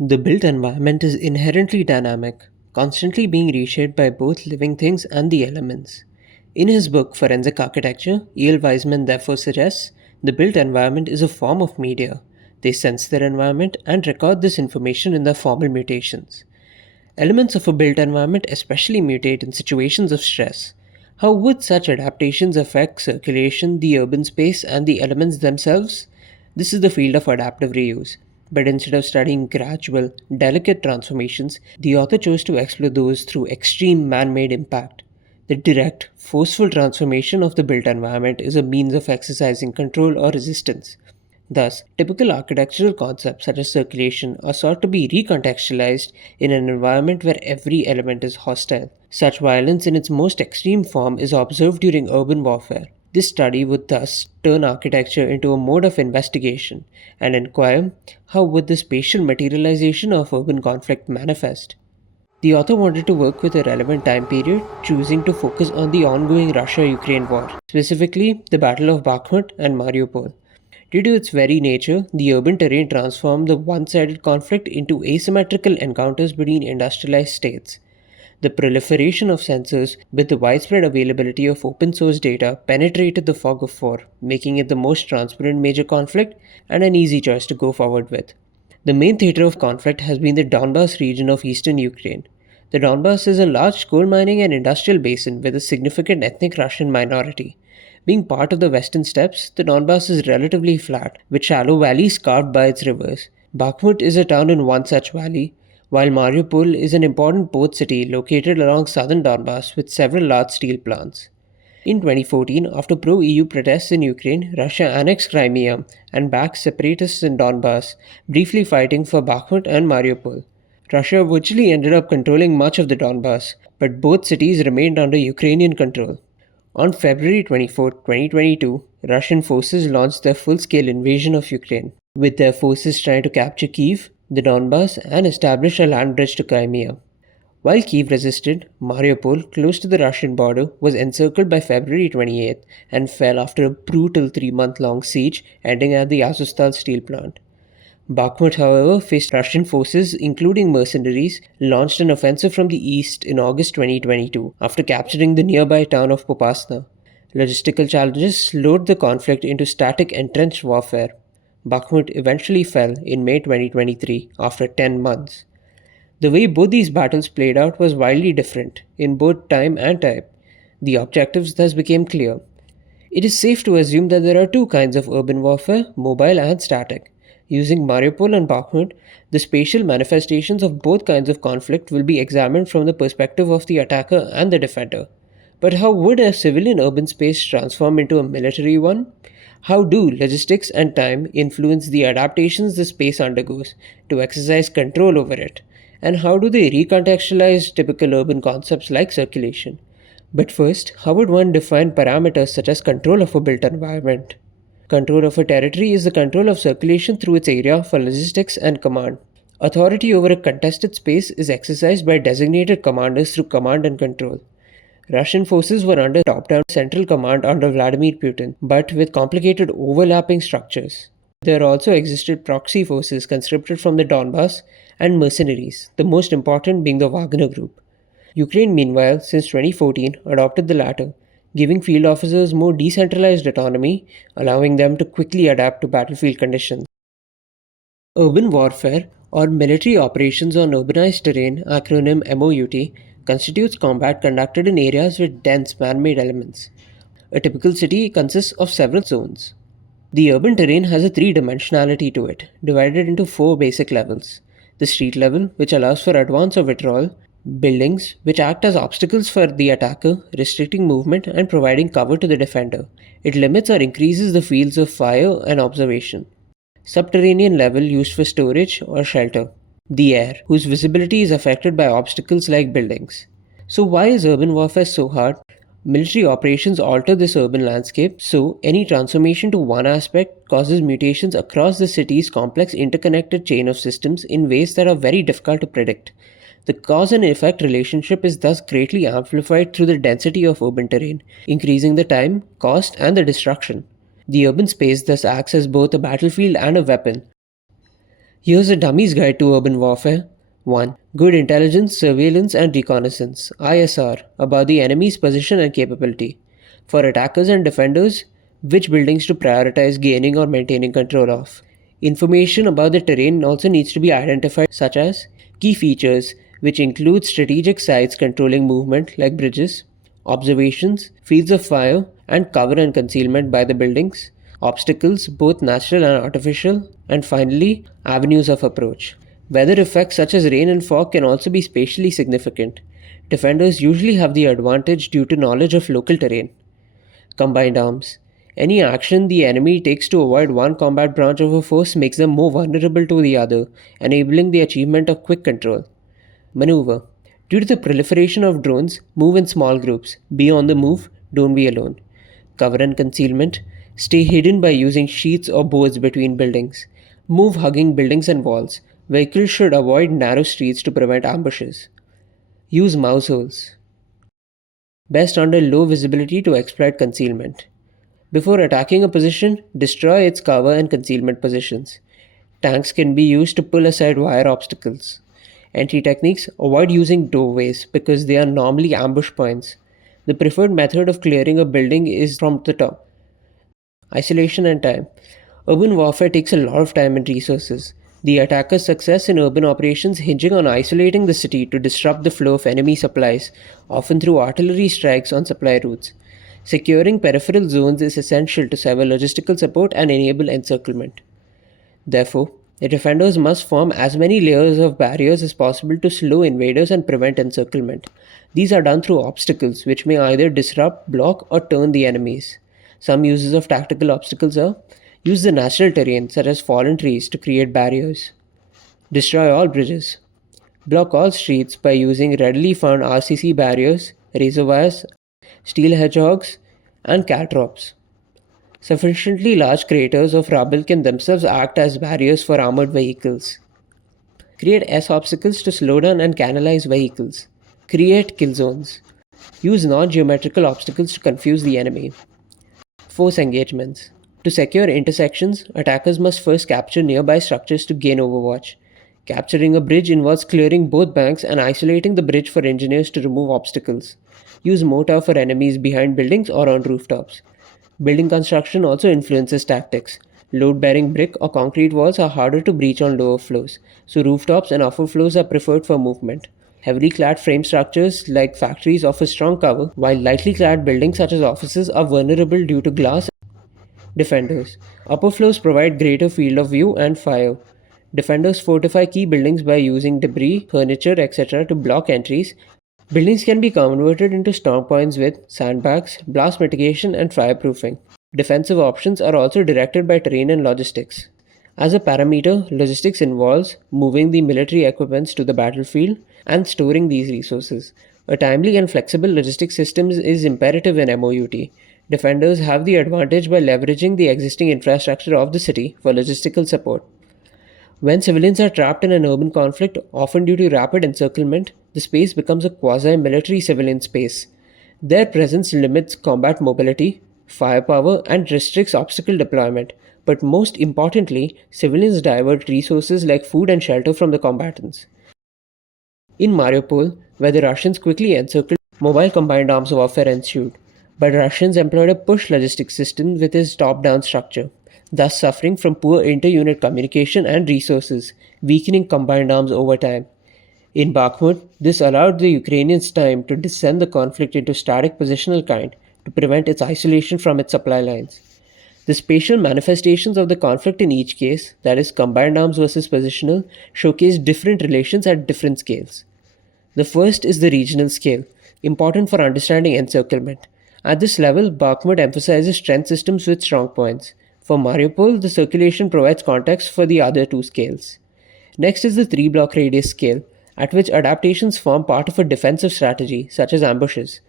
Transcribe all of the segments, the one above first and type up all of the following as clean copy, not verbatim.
The built environment is inherently dynamic, constantly being reshaped by both living things and the elements. In his book Forensic Architecture, E.L. Weisman therefore suggests the built environment is a form of media. They sense their environment and record this information in their formal mutations. Elements of a built environment especially mutate in situations of stress. How would such adaptations affect circulation, the urban space, and the elements themselves? This is the field of adaptive reuse. But instead of studying gradual, delicate transformations, the author chose to explore those through extreme man made impact. The direct, forceful transformation of the built environment is a means of exercising control or resistance. Thus, typical architectural concepts such as circulation are sought to be recontextualized in an environment where every element is hostile. Such violence in its most extreme form is observed during urban warfare. This study would thus turn architecture into a mode of investigation and inquire how would the spatial materialization of urban conflict manifest. The author wanted to work with a relevant time period, choosing to focus on the ongoing Russia-Ukraine war, specifically the Battle of Bakhmut and Mariupol. Due to its very nature, the urban terrain transformed the one-sided conflict into asymmetrical encounters between industrialized states. The proliferation of sensors with the widespread availability of open source data penetrated the fog of war, making it the most transparent major conflict and an easy choice to go forward with. The main theater of conflict has been the Donbas region of eastern Ukraine. The Donbas is a large coal mining and industrial basin with a significant ethnic Russian minority. Being part of the western steppes, the Donbas is relatively flat, with shallow valleys carved by its rivers. Bakhmut is a town in one such valley, while Mariupol is an important port city located along southern Donbas with several large steel plants. In 2014, after pro-EU protests in Ukraine, Russia annexed Crimea and backed separatists in Donbas, briefly fighting for Bakhmut and Mariupol. Russia virtually ended up controlling much of the Donbas, but both cities remained under Ukrainian control. On February 24, 2022, Russian forces launched their full-scale invasion of Ukraine, with their forces trying to capture Kiev, the Donbas, and establish a land bridge to Crimea. While Kiev resisted, Mariupol, close to the Russian border, was encircled by February 28th and fell after a brutal 3-month-long siege ending at the Azovstal steel plant. Bakhmut, however, faced Russian forces, including mercenaries, launched an offensive from the east in August 2022 after capturing the nearby town of Popasna. Logistical challenges slowed the conflict into static entrenched warfare. Bakhmut eventually fell in May 2023 after 10 months. The way both these battles played out was wildly different in both time and type. The objectives thus became clear. It is safe to assume that there are two kinds of urban warfare, mobile and static. Using Mariupol and Bakhmut, the spatial manifestations of both kinds of conflict will be examined from the perspective of the attacker and the defender. But how would a civilian urban space transform into a military one? How do logistics and time influence the adaptations the space undergoes to exercise control over it? And how do they recontextualize typical urban concepts like circulation? But first, how would one define parameters such as control of a built environment? Control of a territory is the control of circulation through its area for logistics and command. Authority over a contested space is exercised by designated commanders through command and control. Russian forces were under top-down central command under Vladimir Putin, but with complicated overlapping structures. There also existed proxy forces conscripted from the Donbas and mercenaries, the most important being the Wagner Group. Ukraine, meanwhile, since 2014, adopted the latter, giving field officers more decentralized autonomy, allowing them to quickly adapt to battlefield conditions. Urban warfare, or military operations on urbanized terrain, acronym MOUT, constitutes combat conducted in areas with dense man-made elements. A typical city consists of several zones. The urban terrain has a three-dimensionality to it, divided into 4 basic levels. The street level, which allows for advance or withdrawal, buildings, which act as obstacles for the attacker, restricting movement and providing cover to the defender. It limits or increases the fields of fire and observation. Subterranean level used for storage or shelter. The air, whose visibility is affected by obstacles like buildings. So why is urban warfare so hard? Military operations alter this urban landscape, so any transformation to one aspect causes mutations across the city's complex interconnected chain of systems in ways that are very difficult to predict. The cause and effect relationship is thus greatly amplified through the density of urban terrain, increasing the time, cost, and the destruction. The urban space thus acts as both a battlefield and a weapon. Here's a dummy's guide to urban warfare. 1. Good intelligence, surveillance, and reconnaissance (ISR) about the enemy's position and capability. For attackers and defenders, which buildings to prioritize gaining or maintaining control of. Information about the terrain also needs to be identified, such as key features, which include strategic sites controlling movement like bridges, observations, fields of fire, and cover and concealment by the buildings, obstacles, both natural and artificial, and finally, avenues of approach. Weather effects such as rain and fog can also be spatially significant. Defenders usually have the advantage due to knowledge of local terrain. Combined arms. Any action the enemy takes to avoid one combat branch of a force makes them more vulnerable to the other, enabling the achievement of quick control. Maneuver. Due to the proliferation of drones, move in small groups. Be on the move, don't be alone. Cover and concealment. Stay hidden by using sheets or boards between buildings. Move hugging buildings and walls. Vehicles should avoid narrow streets to prevent ambushes. Use mouse holes. Best under low visibility to exploit concealment. Before attacking a position, destroy its cover and concealment positions. Tanks can be used to pull aside wire obstacles. Entry techniques: avoid using doorways because they are normally ambush points. The preferred method of clearing a building is from the top. Isolation and time. Urban warfare takes a lot of time and resources. The attacker's success in urban operations hinging on isolating the city to disrupt the flow of enemy supplies, often through artillery strikes on supply routes. Securing peripheral zones is essential to sever logistical support and enable encirclement. Therefore, the defenders must form as many layers of barriers as possible to slow invaders and prevent encirclement. These are done through obstacles, which may either disrupt, block, or turn the enemies. Some uses of tactical obstacles are: use the natural terrain, such as fallen trees, to create barriers. Destroy all bridges. Block all streets by using readily found RCC barriers, razor wires, steel hedgehogs, and caltrops. Sufficiently large craters of rubble can themselves act as barriers for armored vehicles. Create S obstacles to slow down and canalize vehicles. Create kill zones. Use non-geometrical obstacles to confuse the enemy. Force engagements. To secure intersections, attackers must first capture nearby structures to gain overwatch. Capturing a bridge involves clearing both banks and isolating the bridge for engineers to remove obstacles. Use mortar for enemies behind buildings or on rooftops. Building construction also influences tactics. Load-bearing brick or concrete walls are harder to breach on lower floors, so rooftops and upper floors are preferred for movement. Heavily clad frame structures like factories offer strong cover, while lightly clad buildings such as offices are vulnerable due to glass. Defenders. Upper floors provide greater field of view and fire. Defenders fortify key buildings by using debris, furniture, etc. to block entries. Buildings can be converted into strong points with sandbags, blast mitigation, and fireproofing. Defensive options are also directed by terrain and logistics. As a parameter, logistics involves moving the military equipments to the battlefield and storing these resources. A timely and flexible logistics system is imperative in MOUT. Defenders have the advantage by leveraging the existing infrastructure of the city for logistical support. When civilians are trapped in an urban conflict, often due to rapid encirclement, the space becomes a quasi-military civilian space. Their presence limits combat mobility, firepower, and restricts obstacle deployment. But most importantly, civilians divert resources like food and shelter from the combatants. In Mariupol, where the Russians quickly encircled, mobile combined arms warfare ensued. But Russians employed a push logistics system with its top-down structure, thus suffering from poor inter-unit communication and resources, weakening combined arms over time. In Bakhmut, this allowed the Ukrainians time to descend the conflict into static positional kind to prevent its isolation from its supply lines. The spatial manifestations of the conflict in each case, that is, combined arms versus positional, showcase different relations at different scales. The first is the regional scale, important for understanding encirclement. At this level, Bakhmut emphasizes strength systems with strong points. For Mariupol, the circulation provides context for the other two scales. Next is the 3-block radius scale, at which adaptations form part of a defensive strategy, such as ambushes.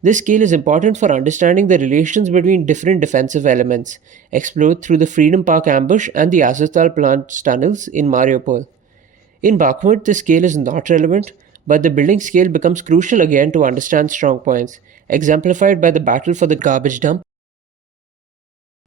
This scale is important for understanding the relations between different defensive elements, explored through the Freedom Park ambush and the Azovstal plant's tunnels in Mariupol. In Bakhmut, this scale is not relevant, but the building scale becomes crucial again to understand strong points, exemplified by the battle for the garbage dump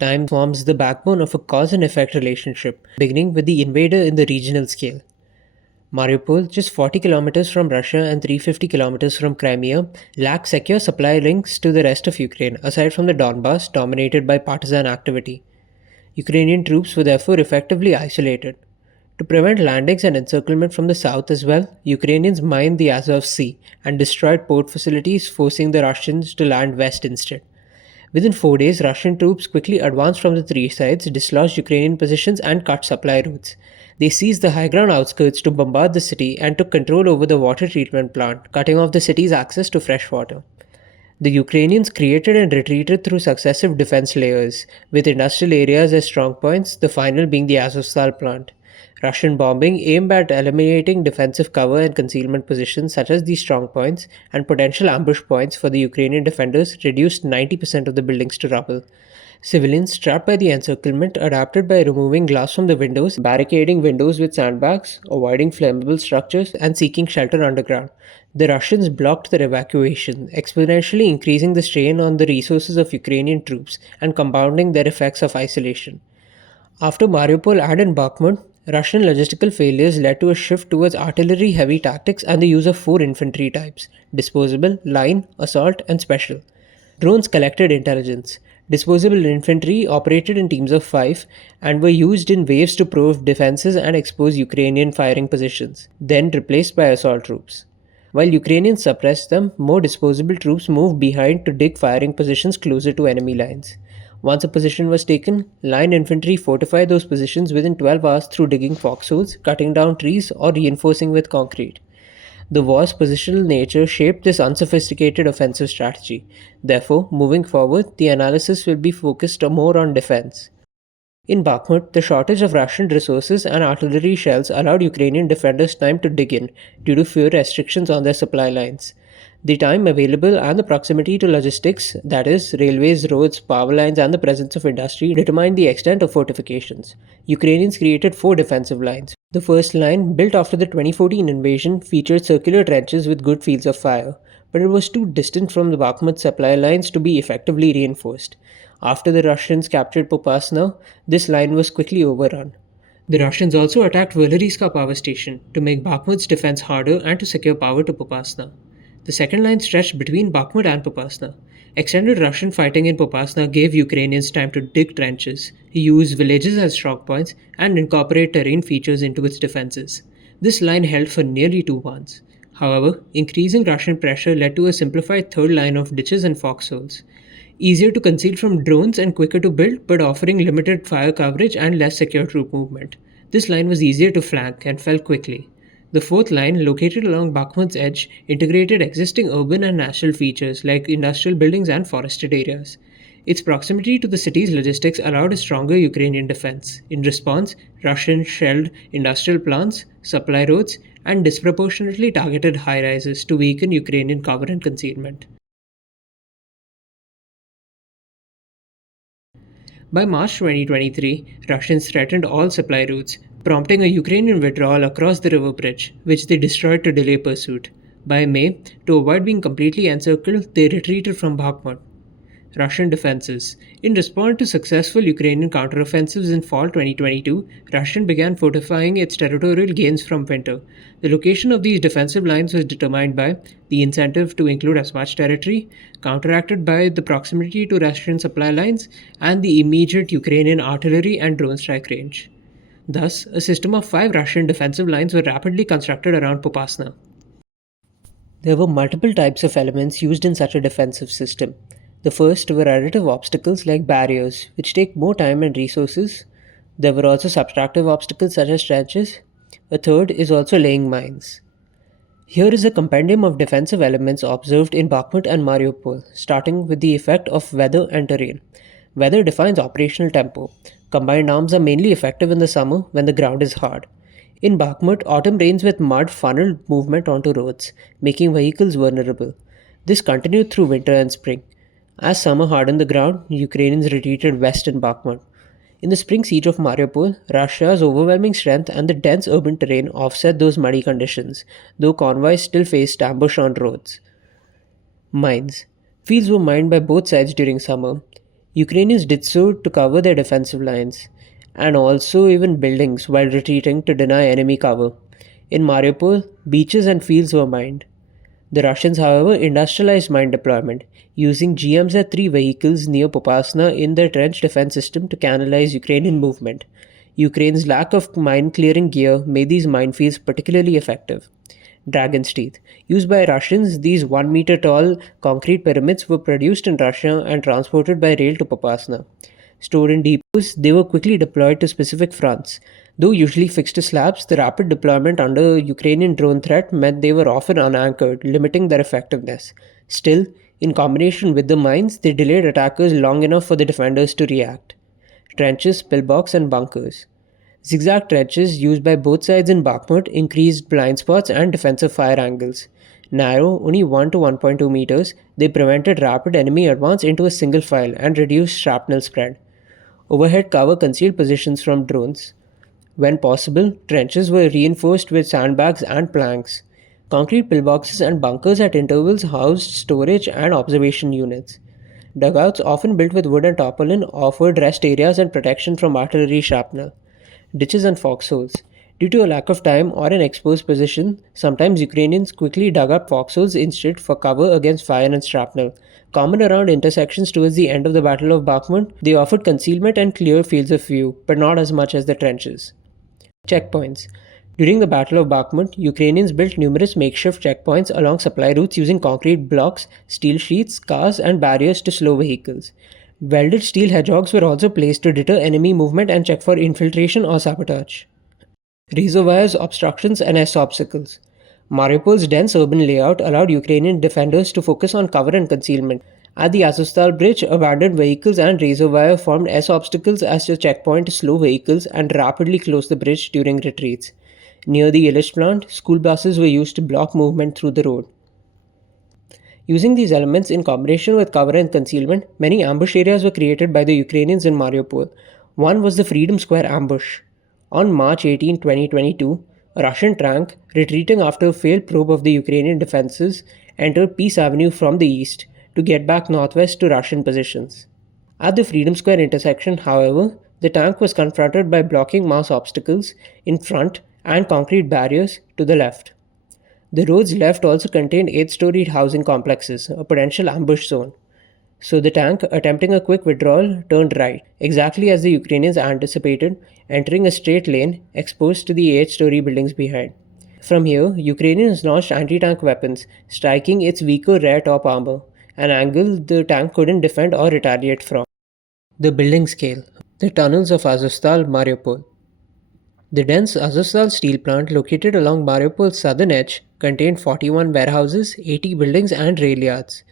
Time forms the backbone of a cause and effect relationship, beginning with the invader in the regional scale. Mariupol, just 40 kilometers from Russia and 350 kilometers from Crimea, lacks secure supply links to the rest of Ukraine, aside from the Donbass, dominated by partisan activity. Ukrainian troops were therefore effectively isolated. To prevent landings and encirclement from the south as well, Ukrainians mined the Azov Sea and destroyed port facilities, forcing the Russians to land west instead. Within 4 days, Russian troops quickly advanced from the three sides, dislodged Ukrainian positions, and cut supply routes. They seized the high ground outskirts to bombard the city and took control over the water treatment plant, cutting off the city's access to fresh water. The Ukrainians created and retreated through successive defense layers, with industrial areas as strong points, the final being the Azovstal plant. Russian bombing aimed at eliminating defensive cover and concealment positions such as these strong points and potential ambush points for the Ukrainian defenders reduced 90% of the buildings to rubble. Civilians trapped by the encirclement adapted by removing glass from the windows, barricading windows with sandbags, avoiding flammable structures, and seeking shelter underground. The Russians blocked their evacuation, exponentially increasing the strain on the resources of Ukrainian troops and compounding their effects of isolation. After Mariupol and in Bakhmut, Russian logistical failures led to a shift towards artillery heavy tactics and the use of four infantry types: disposable, line, assault, and special. Drones collected intelligence. Disposable infantry operated in teams of five and were used in waves to probe defenses and expose Ukrainian firing positions, then replaced by assault troops. While Ukrainians suppressed them, more disposable troops moved behind to dig firing positions closer to enemy lines. Once a position was taken, line infantry fortified those positions within 12 hours through digging foxholes, cutting down trees, or reinforcing with concrete. The war's positional nature shaped this unsophisticated offensive strategy. Therefore, moving forward, the analysis will be focused more on defense. In Bakhmut, the shortage of Russian resources and artillery shells allowed Ukrainian defenders time to dig in due to fewer restrictions on their supply lines. The time available and the proximity to logistics, that is, railways, roads, power lines, and the presence of industry, determined the extent of fortifications. Ukrainians created four defensive lines. The first line, built after the 2014 invasion, featured circular trenches with good fields of fire, but it was too distant from the Bakhmut supply lines to be effectively reinforced. After the Russians captured Popasna, this line was quickly overrun. The Russians also attacked Valeriska power station to make Bakhmut's defense harder and to secure power to Popasna. The second line stretched between Bakhmut and Popasna. Extended Russian fighting in Popasna gave Ukrainians time to dig trenches, use villages as strong points, and incorporate terrain features into its defenses. This line held for nearly 2 months. However, increasing Russian pressure led to a simplified third line of ditches and foxholes. Easier to conceal from drones and quicker to build, but offering limited fire coverage and less secure troop movement. This line was easier to flank and fell quickly. The fourth line, located along Bakhmut's edge, integrated existing urban and natural features like industrial buildings and forested areas. Its proximity to the city's logistics allowed a stronger Ukrainian defense. In response, Russians shelled industrial plants, supply roads, and disproportionately targeted high rises to weaken Ukrainian cover and concealment. By March 2023, Russians threatened all supply routes, prompting a Ukrainian withdrawal across the river bridge, which they destroyed to delay pursuit. By May, to avoid being completely encircled, they retreated from Bakhmut. Russian defenses. In response to successful Ukrainian counteroffensives in fall 2022, Russia began fortifying its territorial gains from winter. The location of these defensive lines was determined by the incentive to include as much territory, counteracted by the proximity to Russian supply lines, and the immediate Ukrainian artillery and drone strike range. Thus, a system of 5 Russian defensive lines were rapidly constructed around Popasna. There were multiple types of elements used in such a defensive system. The first were additive obstacles like barriers, which take more time and resources. There were also subtractive obstacles such as trenches. A third is also laying mines. Here is a compendium of defensive elements observed in Bakhmut and Mariupol, starting with the effect of weather and terrain. Weather defines operational tempo. Combined arms are mainly effective in the summer when the ground is hard. In Bakhmut, autumn rains with mud funneled movement onto roads, making vehicles vulnerable. This continued through winter and spring. As summer hardened the ground, Ukrainians retreated west in Bakhmut. In the spring siege of Mariupol, Russia's overwhelming strength and the dense urban terrain offset those muddy conditions, though convoys still faced ambush on roads. Mines. Fields were mined by both sides during summer. Ukrainians did so to cover their defensive lines, and also even buildings while retreating to deny enemy cover. In Mariupol, beaches and fields were mined. The Russians, however, industrialized mine deployment, using GMZ-3 vehicles near Popasna in their trench defense system to canalize Ukrainian movement. Ukraine's lack of mine clearing gear made these minefields particularly effective. Dragon's Teeth. Used by Russians, these 1 meter tall concrete pyramids were produced in Russia and transported by rail to Popasna. Stored in depots, they were quickly deployed to specific fronts. Though usually fixed to slabs, the rapid deployment under Ukrainian drone threat meant they were often unanchored, limiting their effectiveness. Still, in combination with the mines, they delayed attackers long enough for the defenders to react. Trenches, pillbox, and bunkers. Zigzag trenches used by both sides in Bakhmut increased blind spots and defensive fire angles. Narrow, only 1 to 1.2 meters, they prevented rapid enemy advance into a single file and reduced shrapnel spread. Overhead cover concealed positions from drones. When possible, trenches were reinforced with sandbags and planks. Concrete pillboxes and bunkers at intervals housed storage and observation units. Dugouts, often built with wood and tarpaulin, offered rest areas and protection from artillery shrapnel. Ditches and foxholes. Due to a lack of time or an exposed position, sometimes Ukrainians quickly dug up foxholes instead for cover against fire and shrapnel. Common around intersections towards the end of the Battle of Bakhmut, they offered concealment and clear fields of view, but not as much as the trenches. Checkpoints. During the Battle of Bakhmut, Ukrainians built numerous makeshift checkpoints along supply routes using concrete blocks, steel sheets, cars, and barriers to slow vehicles. Welded steel hedgehogs were also placed to deter enemy movement and check for infiltration or sabotage. Razor wires, obstructions, and S obstacles. Mariupol's dense urban layout allowed Ukrainian defenders to focus on cover and concealment. At the Azovstal bridge, abandoned vehicles and razor wire formed S obstacles as a checkpoint to slow vehicles and rapidly close the bridge during retreats. Near the Illich plant, school buses were used to block movement through the road. Using these elements in combination with cover and concealment, many ambush areas were created by the Ukrainians in Mariupol. One was the Freedom Square ambush. On March 18, 2022, a Russian tank, retreating after a failed probe of the Ukrainian defenses, entered Peace Avenue from the east to get back northwest to Russian positions. At the Freedom Square intersection, however, the tank was confronted by blocking mass obstacles in front and concrete barriers to the left. The road's left also contained 8-storied housing complexes, a potential ambush zone. So the tank, attempting a quick withdrawal, turned right, exactly as the Ukrainians anticipated, entering a straight lane exposed to the 8-story buildings behind. From here, Ukrainians launched anti-tank weapons, striking its weaker rear top armor, an angle the tank couldn't defend or retaliate from. The building scale. The tunnels of Azovstal, Mariupol. The dense Azovstal steel plant, located along Mariupol's southern edge, contained 41 warehouses, 80 buildings, and rail yards.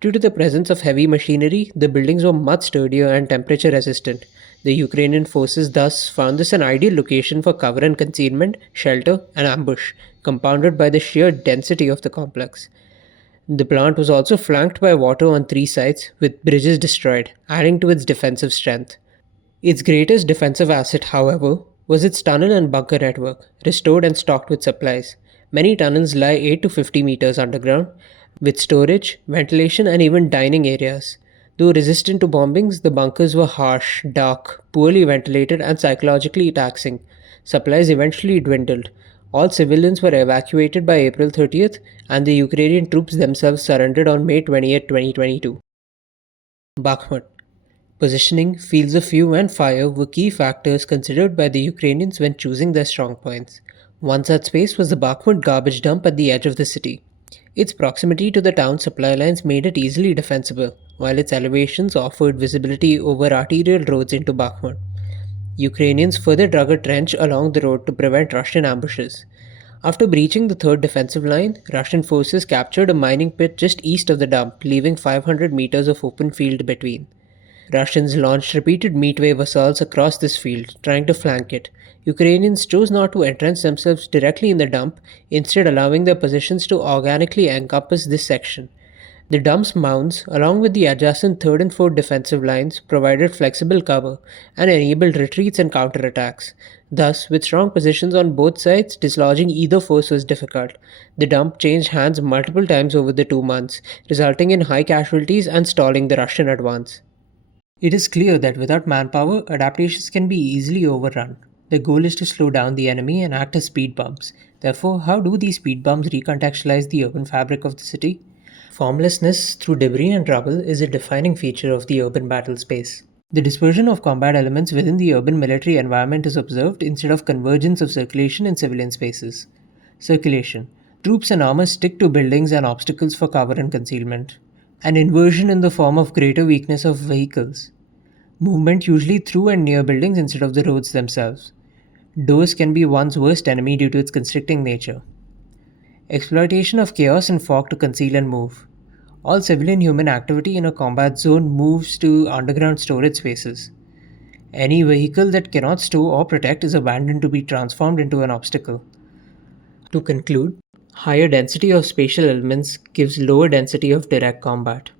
Due to the presence of heavy machinery, the buildings were much sturdier and temperature resistant. The Ukrainian forces thus found this an ideal location for cover and concealment, shelter, and ambush, compounded by the sheer density of the complex. The plant was also flanked by water on 3 sides, with bridges destroyed, adding to its defensive strength. Its greatest defensive asset, however, was its tunnel and bunker network, restored and stocked with supplies. Many tunnels lie 8 to 50 meters underground, with storage, ventilation, and even dining areas. Though resistant to bombings, the bunkers were harsh, dark, poorly ventilated, and psychologically taxing. Supplies eventually dwindled. All civilians were evacuated by April 30th, and the Ukrainian troops themselves surrendered on May 28, 2022. Bakhmut. Positioning, fields of view, and fire were key factors considered by the Ukrainians when choosing their strong points. One such space was the Bakhmut garbage dump at the edge of the city. Its proximity to the town's supply lines made it easily defensible, while its elevations offered visibility over arterial roads into Bakhmut. Ukrainians further dug a trench along the road to prevent Russian ambushes. After breaching the third defensive line, Russian forces captured a mining pit just east of the dump, leaving 500 meters of open field between. Russians launched repeated meat-wave assaults across this field, trying to flank it. Ukrainians chose not to entrench themselves directly in the dump, instead allowing their positions to organically encompass this section. The dump's mounds, along with the adjacent 3rd and 4th defensive lines, provided flexible cover and enabled retreats and counterattacks. Thus, with strong positions on both sides, dislodging either force was difficult. The dump changed hands multiple times over the 2 months, resulting in high casualties and stalling the Russian advance. It is clear that without manpower, adaptations can be easily overrun. The goal is to slow down the enemy and act as speed bumps. Therefore, how do these speed bumps recontextualize the urban fabric of the city? Formlessness through debris and rubble is a defining feature of the urban battle space. The dispersion of combat elements within the urban military environment is observed instead of convergence of circulation in civilian spaces. Circulation. Troops and armor stick to buildings and obstacles for cover and concealment. An inversion in the form of greater weakness of vehicles. Movement usually through and near buildings instead of the roads themselves. Doors can be one's worst enemy due to its constricting nature. Exploitation of chaos and fog to conceal and move. All civilian human activity in a combat zone moves to underground storage spaces. Any vehicle that cannot store or protect is abandoned to be transformed into an obstacle. To conclude, higher density of spatial elements gives lower density of direct combat.